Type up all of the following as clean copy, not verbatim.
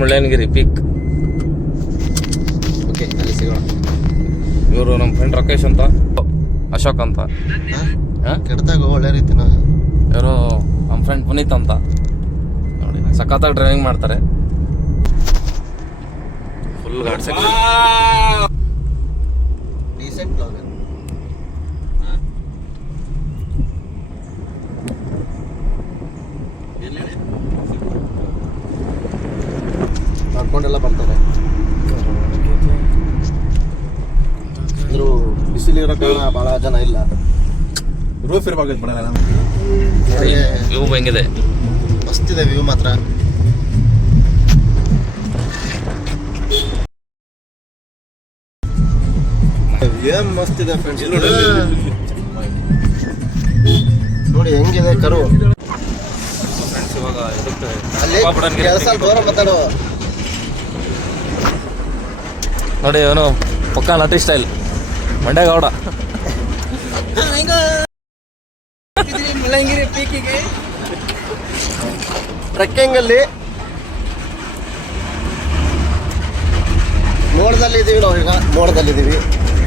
Mullayanagiri peak. Okay, ಅಲ್ಲಿ ಸಿಗೋಣ. ಇವರು ನಮ್ಮ ಫ್ರೆಂಡ್ ರಾಕೇಶ್ ಅಂತ, ಅಶೋಕ್ ಅಂತ. ಕೆಡ್ದಾಗ ಒಳ್ಳೆ ರೀತಿನ. ಇವರು ನಮ್ಮ ಫ್ರೆಂಡ್ ಪುನೀತ್ ಅಂತ. ನೋಡಿ ಸಖತ್ತಾಗಿ ಡ್ರೈವಿಂಗ್ ಮಾಡ್ತಾರೆ. ಫುಲ್ ಗಾಡ್ಸ್ ಡೀಸೆಂಟ್ ಬ್ಲಾಗ್. ಮಾಡ್ಕೊಂಡೆಲ್ಲ ಬರ್ತಾರೆ. ಅಂದರೂ ಬಿಸಿಲಿರೋ ಕಾರಣ ಭಾಳ ಜನ ಇಲ್ಲ. ರೂಫ್ ಇರ್ಬೇಕು ಬಿಡಲ್ಲ. ವ್ಯೂ ಹೆಂಗಿದೆ, ಮಸ್ತ್ ಇದೆ ವ್ಯೂ ಮಾತ್ರ. ಏನ್ ಮಸ್ತ್ ಇದೆ ಫ್ರೆಂಡ್ಸ್. ನೋಡಿ ಹೆಂಗಿದೆ ಕರು. ಫ್ರೆಂಡ್ಸ್ ಇವಾಗ ಅಲ್ಲಿ ಕೆಲಸ ದೂರ ಮಾತಾಡು. ನೋಡಿ ಅವನು ಪಕ್ಕ ನಟಿ ಸ್ಟೈಲ್ ಮಂಡ್ಯಗೌಡ. ಮುಳ್ಳಯ್ಯನಗಿರಿ ಪೀಕಿಗೆ ಟ್ರೆಕ್ಕಿಂಗ್ ಅಲ್ಲಿ ಮೋಡದಲ್ಲಿದ್ದೀವಿ ನಾವು. ಈಗ ಮೋಡದಲ್ಲಿದ್ದೀವಿ.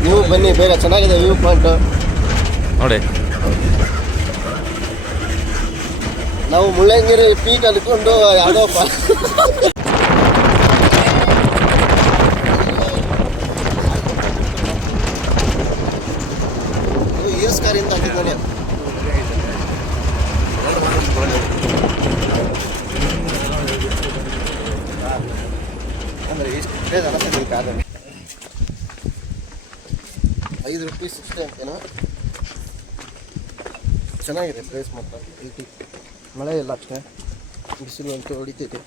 ನೀವು ಬನ್ನಿ, ಬೇಗ ಚೆನ್ನಾಗಿದೆ ವ್ಯೂ ಪಾಯಿಂಟ್ ನೋಡಿ. ನಾವು ಮುಳ್ಳಯ್ಯನಗಿರಿ ಪೀಕ್ ಅನ್ಕೊಂಡು ಯಾವುದೋ ಈಸ್ಕಾರಿಂದ ಹಾಕಿದ್ದಾನೆ. ಅಂದರೆ ಇಷ್ಟೇ ಅನಿಸ್ತದೆ ಈ ಕಾರಲ್ಲಿ. 5 ರೂಪೀಸ್ ಇಷ್ಟೇ ಅಂತೇನೋ. ಚೆನ್ನಾಗಿದೆ ಪ್ಲೇಸ್ ಮಾತ್ರ. ಮಳೆ ಇಲ್ಲ ಅಷ್ಟೇ, ಬಿಸಿಲು ಅಂತೂ ಹೊಡಿತೈತೆ.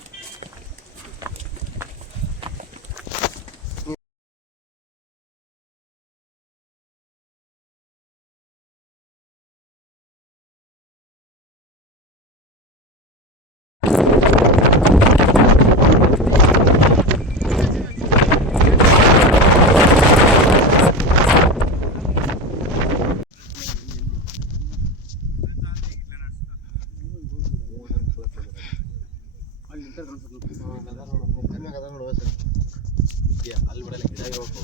ಅಲ್ಲಿ ಬಿಡಲ್ಲ, ಗಿಡ ಇರಬೇಕು.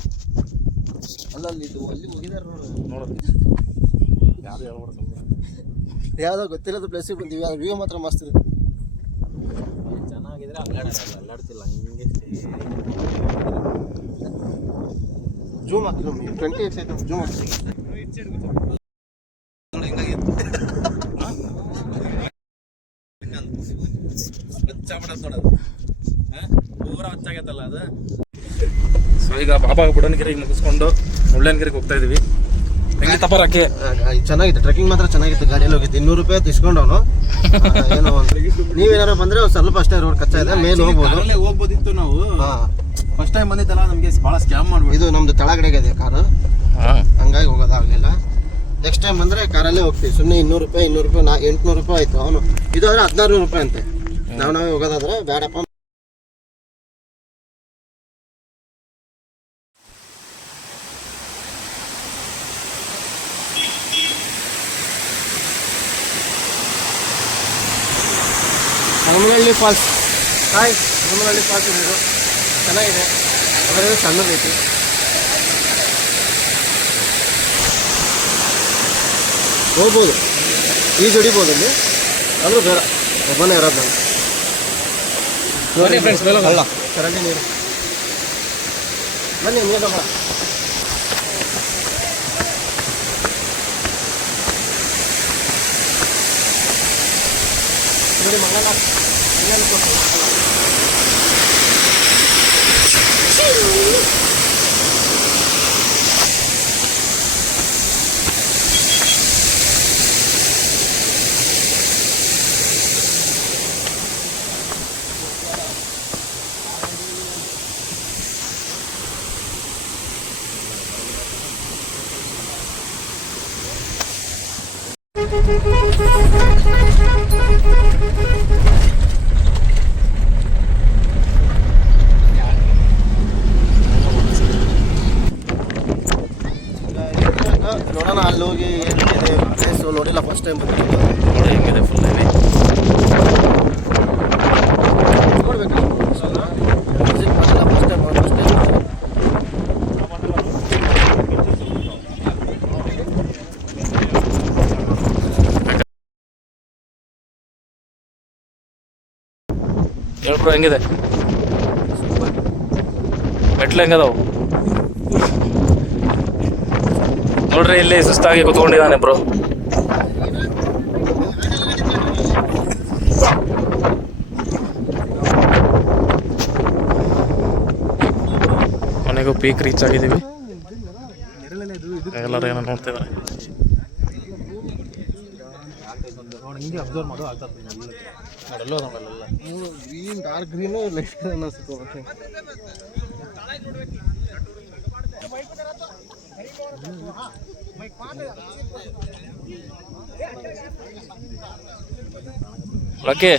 ಅಲ್ಲಲ್ಲಿ ಇದು ಅಲ್ಲಿ ಹೋಗಿದಾರೆ ನೋಡೋದು. ಯಾರು ಹೇಳ್ಬಾರ್ದು, ಯಾವುದೋ ಗೊತ್ತಿರೋದು ಪ್ಲೇಸಿಗೆ ಬಂದೀವಿ. ಅದು ವ್ಯೂ ಮಾತ್ರ ಮಸ್ತ್ ಇದೆ. ಚೆನ್ನಾಗಿದ್ರೆ ಅಲ್ಲಾಡ್ತಿಲ್ಲ ಹಿಂಗೆ. ಜೂಮ್ ಹಾಕಿದ್ರು 20x ಆಯ್ತು. ಜೂಮ್ ಹಾಕಿ ನೋಡಿ ಹೆಂಗಾಗಿತ್ತು. ಹಚ್ಚಾಗತ್ತಲ್ಲ ಅದು. ಸೊ ಈಗ ಬಾಬಾ ಬುಡನ್ಗಿರಿಗೆ ಮುಗಿಸ್ಕೊಂಡು ಮುಳ್ಳಯ್ಯನಗಿರಿಗೆ ಹೋಗ್ತಾ ಇದೀವಿ. ಹೆಂಗೆ ತಪರಾಕೆ ಚೆನ್ನಾಗಿತ್ತು. ಟ್ರೆಕ್ಕಿಂಗ್ ಮಾತ್ರ ಚೆನ್ನಾಗಿತ್ತು. ಗಾಡಿಯಲ್ಲಿ ಹೋಗಿತ್ತು. 200 ರೂಪಾಯಿ ಇಸ್ಕೊಂಡು ಅವನು. ಏನೋ ನೀವೇನಾರು ಬಂದ್ರೆ ಒಂದು ಸ್ವಲ್ಪ ಅಷ್ಟೇ ರೋಡ್ ಕಚ್ಚಾ ಇದೆ. ಮೇಲೆ ಹೋಗ್ಬೋದಿತ್ತು ನಾವು. ಫಸ್ಟ್ ಟೈಮ್ ಬಂದಿತ್ತಲ್ಲ, ನಮಗೆ ಭಾಳ ಸ್ಕ್ಯಾಮ್ ಮಾಡ್ಬೋದು. ಇದು ನಮ್ದು ತಳಗಡೆಗೆ ಇದೆ ಕಾರು, ಹಂಗಾಗಿ ಹೋಗೋದಾಗಲಿಲ್ಲ. ನೆಕ್ಸ್ಟ್ ಟೈಮ್ ಬಂದರೆ ಕಾರಲ್ಲೇ ಹೋಗ್ತೀವಿ. ಸುಮ್ಮನೆ 200 ರೂಪಾಯಿ 800 ರೂಪಾಯಿ ಆಯಿತು. ಅವನು ಇದು ಆದರೆ 1600 ರೂಪಾಯಿ ಅಂತೆ. ನಾವೇ ಹೋಗೋದಾದ್ರೆ ಬೇಡಪ್ಪ. Hanumanahalli falls. Hi, Hanumanahalli falls ಇದು ಚೆನ್ನಾಗಿದೆ. ಅದರಲ್ಲಿ ಸಣ್ಣದೈತಿ. ಹೋಗ್ಬೋದು, ಈಜು ಹೊಡಿಬೋದು ಅಲ್ಲಿ. ಆದರೂ ಬೇಡ, ಒಬ್ಬನೇ ಇರೋದು ನಾನು. ಅಲ್ಲ ಚರಂಡಿ ನೀರು. ಬನ್ನಿ ನೀರು ಬಾ. ನೋಡಿ ಮಂಗನ ನೋಡೋಣ ಅಲ್ಲಿ ಹೋಗಿ ಏನಿದೆ ಪ್ಲೇಸು ನೋಡಿಲ್ಲ, ಫಸ್ಟ್ ಟೈಮ್ ಬಂದಿದ್ದು. ನೋಡಿ ಹೆಂಗಿದೆ ಫುಲ್ ಹೆವಿ ನೋಡ್ಬೇಕು. ಹೇಳ್ಬ್ರೋ ಹೆಂಗಿದೆ ಮೆಟ್ಲು ಹೆಂಗದಾವು ನೋಡ್ರಿ ಇಲ್ಲಿ ಸುಸ್ತಾಗಿ ಕೂತ್ಕೊಂಡಿದ್ದಾನೆ ಬ್ರೋ. ಮನೆಗೂ ಪೀಕ್ ರೀಚ್ ಆಗಿದ್ದೀವಿ. ಎಲ್ಲರೂ ಏನೋ ನೋಡ್ತಿದ್ದಾರೆ. ಹಿಂಗೆ ಅಬ್ಸರ್ವ್ ಮಾಡೋ ಆಗ್ತದೆ ಗ್ರೀನ್ ಡಾರ್ಕ್ ಗ್ರೀನು ಲೈಟ್ ಅನಿಸುತ್ತೆ. ಓಕೆ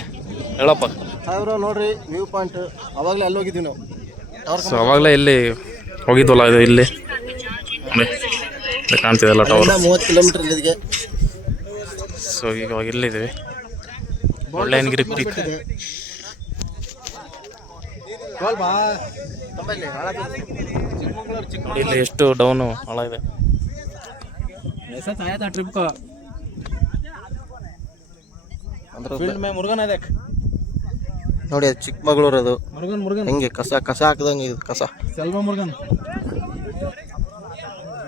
ಹೇಳಪ್ಪ. ಸಾವಿರ ನೋಡ್ರಿ ವ್ಯೂ ಪಾಯಿಂಟ್. ಅವಾಗಲೇ ಅಲ್ಲಿ ಹೋಗಿದ್ದೀವಿ ನಾವು. ಸೊ ಅವಾಗಲೇ ಇಲ್ಲಿ ಹೋಗಿದ್ವಲ್ಲ ಇದು ಇಲ್ಲಿ ಕಾಣ್ತಿದೆಲ್ಲ ಟವರ್. 30 ಕಿಲೋಮೀಟರ್ ಇಲ್ಲಿಗೆ. ಸೊ ಈಗ ಇಲ್ಲಿದ್ದೀವಿ ಮುಳ್ಳಯ್ಯನಗಿರಿ ಪೀಕ್. ಇಲ್ಲಿ ಎಷ್ಟು ಡೌನು ಹಾಳಾಗಿದೆ. ಟ್ರಿಪ್ ಫೀಲ್ಡ್ ಮೇ ಮುರುಗನ್ ಇದೆ ನೋಡಿ, ಅದು ಚಿಕ್ಕಮಗಳೂರು. ಅದು ಮುರುಗನ್ ಹೆಂಗೆ ಕಸ ಹಾಕ್ದಂಗೆ ಇದು ಕಸ. ಸೆಲ್ವ ಮುರುಗನ್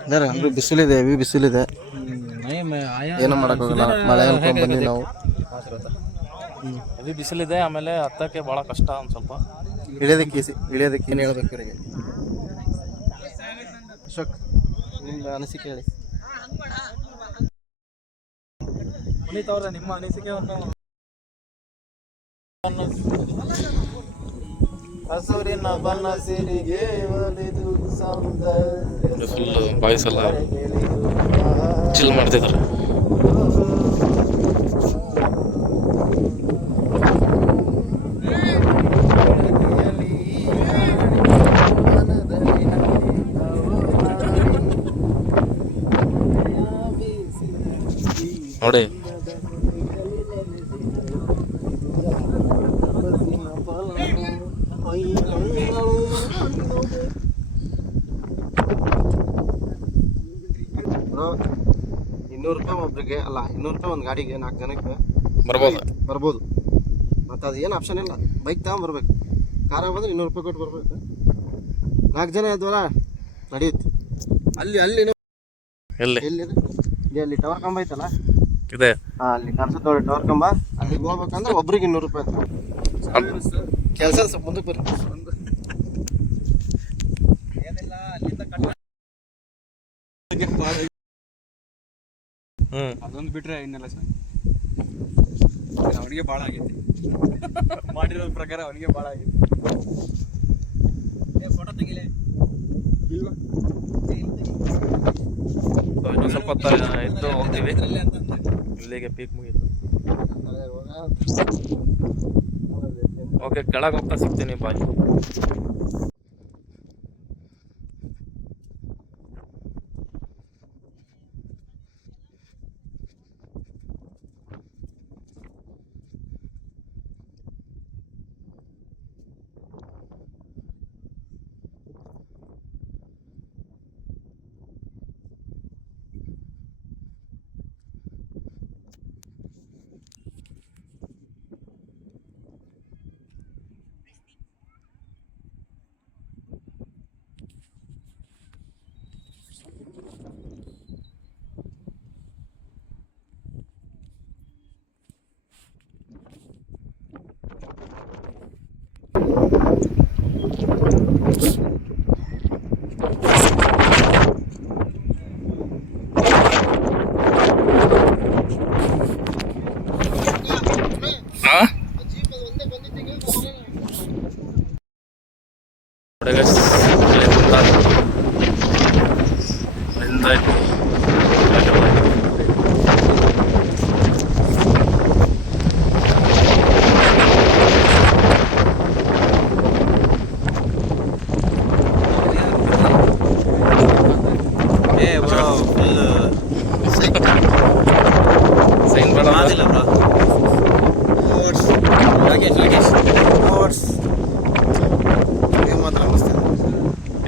ಅಂದ್ರೆ ಬಿಸಿಲಿದೆ, ಹೆವಿ ಬಿಸಿಲಿದೆ. ಏನೂ ಮಾಡೋಕ್ಕಾಗಲ್ಲ. ಮಳೆ ಅನ್ಕೊಂಡು ಬಂದ್ವಿ ನಾವು. ಹೆವಿ ಬಿಸಿಲಿದೆ. ಆಮೇಲೆ ಹತ್ತಕ್ಕೆ ಭಾಳ ಕಷ್ಟ ಒಂದು ಸ್ವಲ್ಪ. ಇಳಿಯೋದಕ್ಕೆ ಏನು ಹೇಳ್ಬೇಕು ಇವರಿಗೆ? ಅಶೋಕ್, ನಿಮ್ಮ ಅನಿಸಿಕೆ ಹೇಳಿ. ಪುನೀತ್ ಅವರೇ, ನಿಮ್ಮ ಅನಿಸಿಕೆಯನ್ನು. ಹಸುರಿನ ಬನಸಿರಿಗೆ ಒಲಿದು ಸೌಂದರ್ಯ ಫುಲ್ ಬಾಯ್ಸ್ ಎಲ್ಲ ಚಿಲ್ ಮಾಡ್ತಿದ್ದಾರೆ. ನೋಡಿ ₹200 ಒಬ್ರಿಗೆ ಅಲ್ಲ, ₹200 ಒಂದು ಗಾಡಿಗೆ 4 ಜನಕ್ಕೆ ಬರ್ಬೋದು. ಮತ್ತು ಅದು ಏನು ಆಪ್ಷನ್ ಇಲ್ಲ. ಬೈಕ್ ತಗೊಂಬರ್ಬೇಕು. ಕಾರಾಗ ಬಂದ್ರೆ ₹200 ಕೊಟ್ಟು ಬರ್ಬೇಕು. 4 ಜನ ಇದ್ವಲ್ಲ, ನಡೆಯುತ್ತೆ. ಅಲ್ಲಿ ಅಲ್ಲಿ ಟವರ್ ಕಂಬ ಐತಲ್ಲ ಇದೆ, ಅಲ್ಲಿ ಕಾಣಿಸುತ್ತೆ ನೋಡಿ ಟವರ್ ಕಂಬ. ಅಲ್ಲಿಗೆ ಹೋಗ್ಬೇಕಂದ್ರೆ ಒಬ್ರಿಗೆ ₹200 ಕೆಲಸ. ಸ್ವಲ್ಪ ಮುಂದಕ್ಕೆ ಬರ್ರಿ. ಅದೊಂದು ಬಿಟ್ರೆ ಇನ್ನೆಲ್ಲ ಅವನಿಗೆ ಭಾಳ ಆಗೈತಿ. ಮಾಡಿರೋ ಪ್ರಕಾರ ಅವನಿಗೆ ಭಾಳ ಆಗೈತಿ. ಫೋಟೋ ತೆಗಿಲೆ ಇನ್ನೂ ಸ್ವಲ್ಪ ಇದ್ದು ಹೋಗ್ತೀವಿ. ಇಲ್ಲಿಗೆ ಪೀಕ್ ಮುಗೀತು. ಓಕೆ, ಕೆಳಗೆ ಹೋಗ್ತಾ ಸಿಗ್ತೀನಿ. ಬಾಯ್.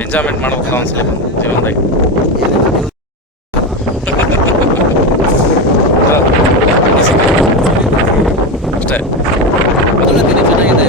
ಎಂಜಾಯ್ಮೆಂಟ್ ಮಾಡ್ಬೇಕು ಒಂದ್ಸಲ ಜೀವನದಾಗ. ಅಷ್ಟೇ. ಚೆನ್ನಾಗಿದೆ.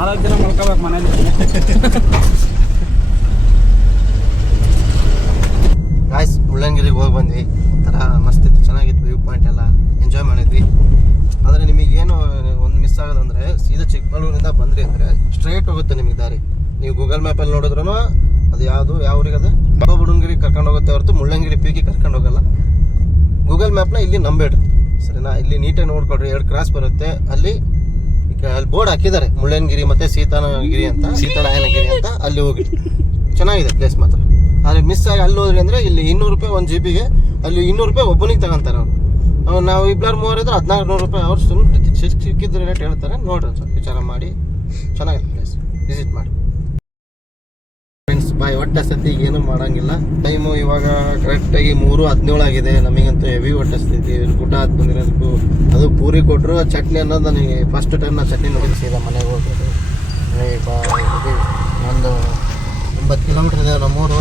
4 ದಿನ ಮಾಡ್ಕೋಬೇಕು ಮನೇಲಿ. ಗಾಯ್ಸ್ ಮುಳ್ಳಯ್ಯನಗಿರಿಗೆ ಹೋಗಿ ಬಂದ್ವಿ. ಒಂಥರ ಮಸ್ತ್ ಇತ್ತು, ಚೆನ್ನಾಗಿತ್ತು, ವ್ಯೂ ಪಾಯಿಂಟ್ ಎಲ್ಲ ಎಂಜಾಯ್ ಮಾಡಿದ್ವಿ. ಆದರೆ ನಿಮಗೇನು ಒಂದು ಮಿಸ್ ಆಗೋದಂದರೆ ಸೀದಾ ಚಿಕ್ಕಮಗಳೂರಿಂದ ಬಂದ್ರಿ ಅಂದರೆ ಸ್ಟ್ರೇಟ್ ಹೋಗುತ್ತೆ ನಿಮಗೆ ದಾರಿ. ನೀವು ಗೂಗಲ್ ಮ್ಯಾಪಲ್ಲಿ ನೋಡಿದ್ರೂ ಅದು ಯಾವ ಊರಿಗೆ ಅದು ಬಾಬಾ ಬುಡನ್ಗಿರಿಗೆ ಕರ್ಕೊಂಡು ಹೋಗುತ್ತೆ ಹೊರತು ಮುಳ್ಳಯ್ಯನಗಿರಿ ಪೀಕಿಗೆ ಕರ್ಕೊಂಡು ಹೋಗಲ್ಲ. ಗೂಗಲ್ ಮ್ಯಾಪ್ನ ಇಲ್ಲಿ ನಂಬೇಡ್ರಿ ಸರಿನಾ. ಇಲ್ಲಿ ನೀಟಾಗಿ ನೋಡ್ಕೊಳ್ರಿ, 2 ಕ್ರಾಸ್ ಬರುತ್ತೆ. ಅಲ್ಲಿ ಬೋರ್ಡ್ ಹಾಕಿದ್ದಾರೆ ಮುಳ್ಳಯ್ಯನಗಿರಿ ಮತ್ತು ಸೀತಾನಗಿರಿ ಅಂತ, ಸೀತಾರಾಯನಗಿರಿ ಅಂತ. ಅಲ್ಲಿ ಹೋಗಿ ಚೆನ್ನಾಗಿದೆ ಪ್ಲೇಸ್ ಮಾತ್ರ. ಆದರೆ ಮಿಸ್ ಆಗಿ ಅಲ್ಲಿ ಹೋದ್ರಿ ಅಂದರೆ ಇಲ್ಲಿ 200 ರೂಪಾಯಿ 1 GB, ಅಲ್ಲಿ 200 ರೂಪಾಯಿ ಒಬ್ಬನಿಗೆ ತಗೊಂತಾರೆ ಅವರು. ನಾವು 2-3 ಇದ್ರೆ 1400 ರೂಪಾಯಿ ಅವ್ರು ಸುಮ್ಮನೆ ಸಿಕ್ಕಿದ್ರೆ ರೇಟ್ ಹೇಳ್ತಾರೆ. ನೋಡ್ರಿ ಒಂದು ಸ್ವಲ್ಪ ವಿಚಾರ ಮಾಡಿ, ಚೆನ್ನಾಗಿದೆ ಪ್ಲೇಸ್, ವಿಸಿಟ್ ಮಾಡಿ ಫ್ರೆಂಡ್ಸ್. ಬಾಯ್ ಹೊಟ್ಟೆ ಸತಿ ಏನೂ ಮಾಡೋಂಗಿಲ್ಲ. ಟೈಮು ಇವಾಗ ಕರೆಕ್ಟಾಗಿ 3:17 ಆಗಿದೆ. ನಮಗಂತೂ ಹೆವಿ ಹೊಟ್ಟೆ ಸತಿ ಊಟ ಆದ್ ಬಂದಿರೋದಕ್ಕೂ. ಅದು ಪೂರಿ ಕೊಟ್ಟರು, ಚಟ್ನಿ ಅನ್ನೋದು ನನಗೆ ಫಸ್ಟ್ ಟೈಮ್ ನಾನು ಚಟ್ನಿ ನೋಡಿದ್ದು. ಸೀದಾ ಮನೆಗೆ ಹೋಗ್ಬೋದು. ಒಂದು 80 ಕಿಲೋಮೀಟ್ರ್ ಇದೆ ನಮ್ಮೂರು.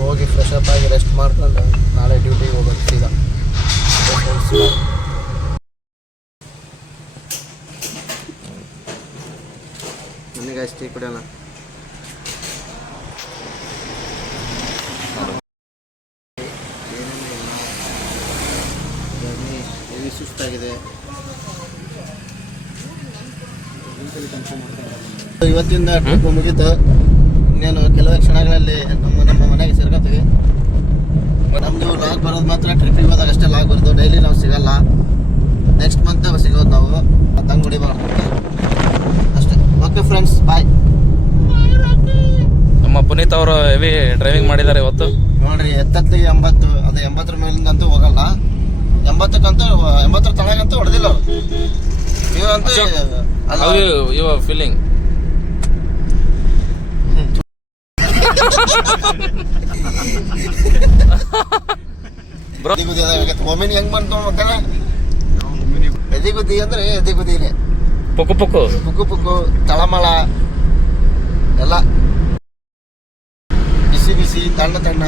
ಹೋಗಿ ಫ್ರೆಶ್ ಅಪ್ ಆಗಿ ರೆಸ್ಟ್ ಮಾಡ್ಕೊಂಡು ನಾಳೆ ಡ್ಯೂಟಿಗೆ ಹೋಗೋದು ಸೀದಾ. ನನಗೆ ಅಷ್ಟೇ ಕುಡಿಯೋಣ. ಹೆವಿ ಸುಸ್ತಾಗಿದೆ. ಇವತ್ತಿಂದ ಟ್ರಿಪ್ ಮುಗೀತು. ಇನ್ನೇನು ಕೆಲವೇ ಕ್ಷಣಗಳಲ್ಲಿ ನಮ್ಮ ಮನೆಗೆ ಸೇರ್ಕೊತೀವಿ. ನಮ್ಮದು ಲಾಗ್ ಬರೋದು ಮಾತ್ರ ಟ್ರಿಪ್ಪಿಗೆ ಹೋದಾಗ ಅಷ್ಟೇ ಲಾಗ್ ಬರೋದು. ಡೈಲಿ ನಾವು ಸಿಗಲ್ಲ. ನೆಕ್ಸ್ಟ್ ಮಂತ್ ಸಿಗೋದು ನಾವು ತಂಗುಡಿ ಮಾಡ್ತೀವಿ ಅಷ್ಟೇ. ಓಕೆ ಫ್ರೆಂಡ್ಸ್, ಬಾಯ್. ನಮ್ಮ ಪುನೀತ್ ಅವರು ಹೆವಿ ಡ್ರೈವಿಂಗ್ ಮಾಡಿದ್ದಾರೆ ಇವತ್ತು. ನೋಡ್ರಿ 70ಗೆ 80, ಅದು 80 ಮೇಲಿಂದಂತೂ ಹೋಗಲ್ಲ. 80ಕ್ಕಂತೂ 80 ತಳಗಂತೂ ಹೊಡೆದಿಲ್ಲ ಅವರು. ನೀವಂತೂ ಯುವರ್ ಫೀಲಿಂಗ್ ಒಮ್ಮಿನ ಹೆಂಗ್ ಬಂತು ಮಕ್ಕಳ. ಎದಿಗುದ್ದಿ ಅಂದ್ರೆ ಎದಿಗುದ್ದಿನೇ, ಪುಕ್ಕು ಪುಕ್ಕು ತಳಮಳ ಎಲ್ಲ ಬಿಸಿ ತಣ್ಣ.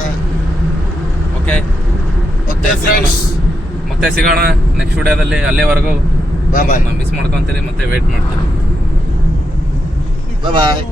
ಓಕೆ ಫ್ರೆಂಡ್ಸ್, ಮತ್ತೆ ಸಿಗೋಣ ನೆಕ್ಸ್ಟ್ ವಿಡಿಯೋದಲ್ಲಿ. ಅಲ್ಲಿವರೆಗೂ ಬಾಯ್. ಮಿಸ್ ಮಾಡ್ಕೊಂತೀರಿ ಮತ್ತೆ ವೇಟ್ ಮಾಡ್ತೀರಿ. ಬಾಯ್.